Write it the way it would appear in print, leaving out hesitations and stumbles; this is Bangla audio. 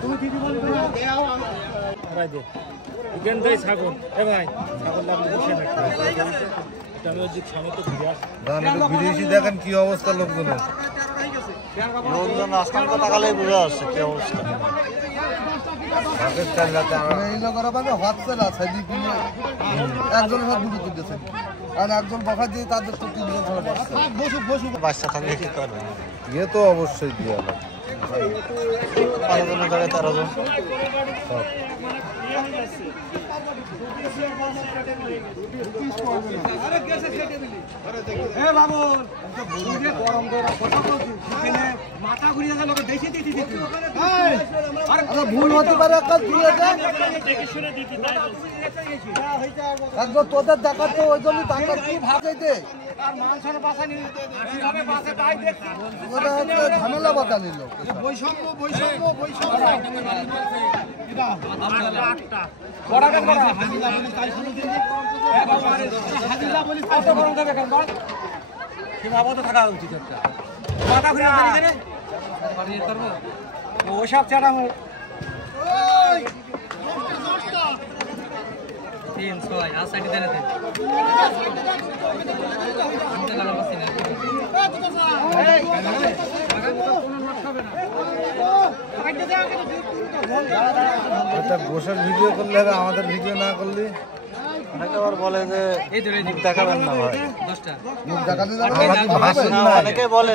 তুমি দিদি বলি ভাই দে এখান থেকে ছাগল এ ভাই ছাগল লাগলে বসে রাখতে আমি ওই যে সামনে তো ঘুরে আসি বিদেশি দেখেন কি অবস্থা লোকজনের লোকজন আসমান কথা কালেই বুঝে আসছে কি অবস্থা একজনের সব দুটো তুলতেছে আর একজন বকা দিয়ে তাদের তো 3 জন বাচ্চা থাকলে কি করবে ইয়ে তো অবশ্যই দিয়ে 12 জনের জায়গায় 13 জন ভুল হতে পারে একবার তোদের দেখাতো ওই জন্য টাকা কি ভাগাইতে ঝামেলা বাধা নিল সীমাবদ্ধ থাকা উচিত একটা মাথা ঘুরে ওসব চাটা গোসার ভিডিও করলে হবে আমাদের ভিডিও না করলে অনেকে আবার বলে যে দেখাবেন না ভাই মুখ দেখাতে অনেকে বলে